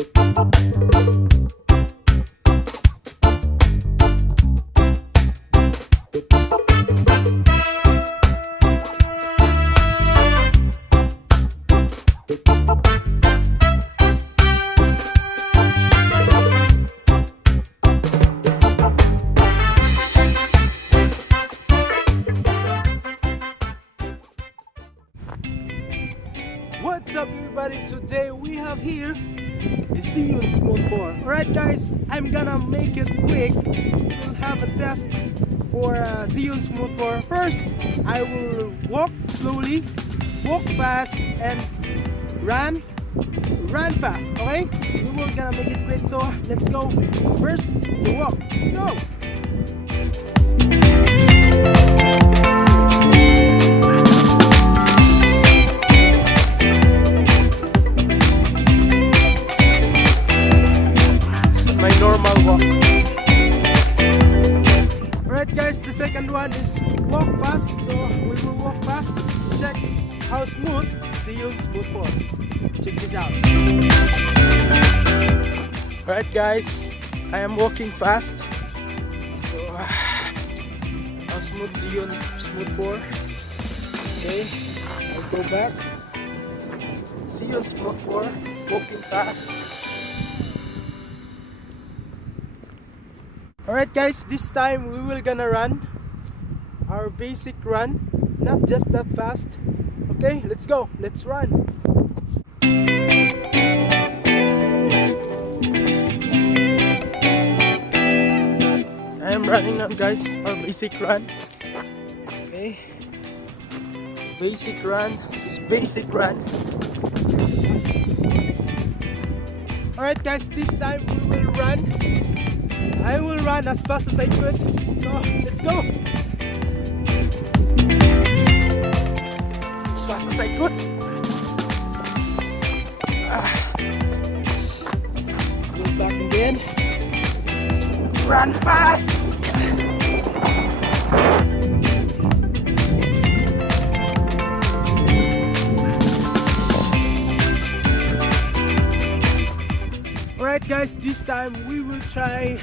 What's up everybody, today we have here the Zhiyun Smooth 4. Alright guys, I'm gonna make it quick. We'll have a test for Zhiyun Smooth 4. First, I will walk slowly, walk fast, and run fast, okay? We will gonna make it quick, so let's go. First, to walk, let's go! Normal walk. Alright guys, the second one is walk fast, so we will walk fast. Check how smooth Zhiyun Smooth 4. Check this out. Alright guys, I am walking fast. So how smooth Zhiyun Smooth 4. Okay, I'll go back. Zhiyun Smooth 4, walking fast. Alright guys, this time we will gonna run our basic run, not just that fast. Okay, let's go, let's run. I am running now guys, our basic run. Okay, basic run, just basic run. Alright guys, this time we will run. I will run as fast as I could, so let's go! As fast as I could. Go back again. Run fast! Alright guys, this time we will try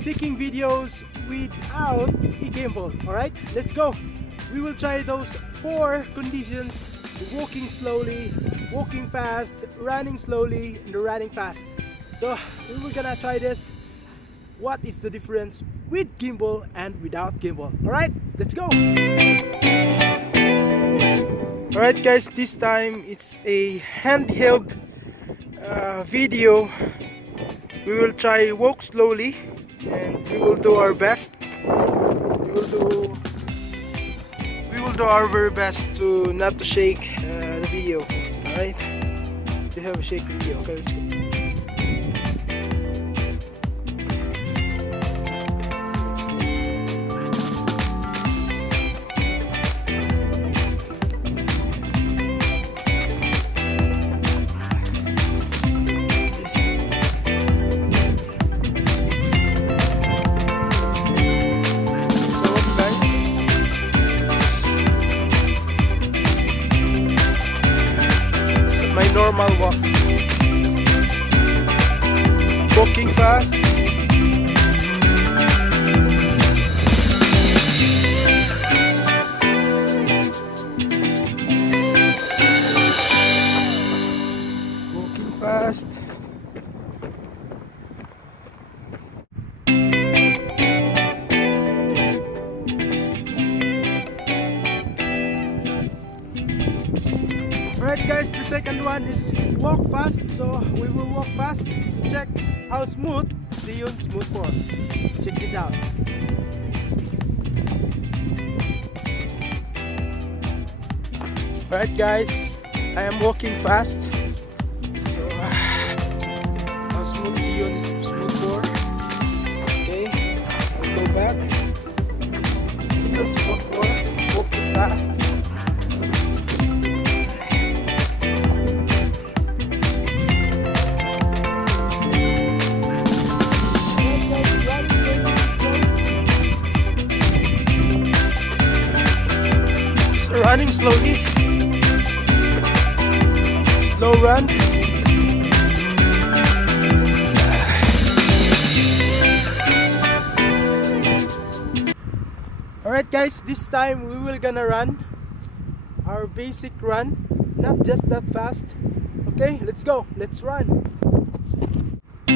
taking videos without a gimbal. Alright, let's go. We will try those 4 conditions: walking slowly, walking fast, running slowly, and running fast. So we were gonna try this. What is the difference with gimbal and without gimbal? Alright, let's go. Alright guys, this time it's a handheld video. We will try walk slowly and we will do our best. We will do our very best to not to shake the video. Alright? To have a shake the video. Okay, let's go. My normal walk. Walking fast. Walking fast. Alright guys, the second one is walk fast, so we will walk fast to check how smooth Zhiyun Smooth 4. Check this out. Alright guys, I am walking fast. So how smooth Zhiyun Smooth 4. Okay, I'll go back. Zhiyun Smooth 4, walking fast. Running slowly, slow run. Alright guys, this time we will gonna run our basic run, not just that fast. Okay, let's go, let's run. I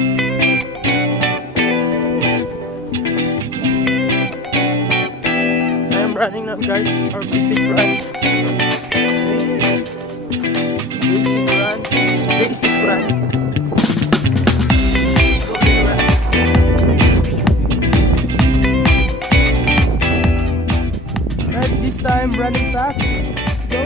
am running now guys, our basic run. Basic run, it's basic run. This time running fast. Let's go.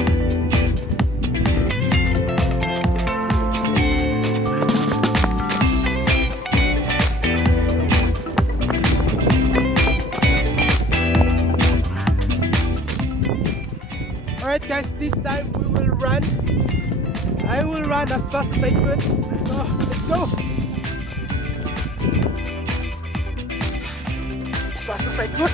Alright guys, this time we will run. I will run as fast as I could. So let's go. As fast as I could.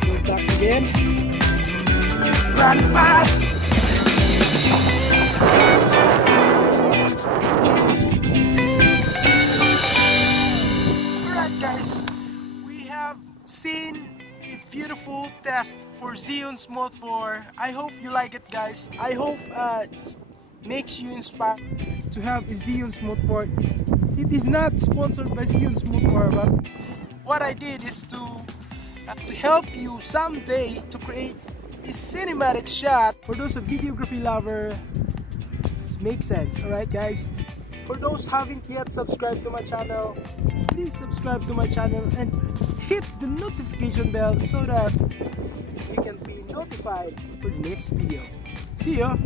Go back again. Run fast. Alright guys, we have seen a beautiful test for Zhiyun Smooth 4. I hope you like it guys. I hope it makes you inspired to have a Zhiyun Smooth 4. It is not sponsored by Zhiyun Smooth 4, but what I did is to help you someday to create a cinematic shot. For those of videography lover, this makes sense. Alright guys, for those haven't yet subscribed to my channel, please subscribe to my channel and hit the notification bell so that you can be notified for the next video. See ya!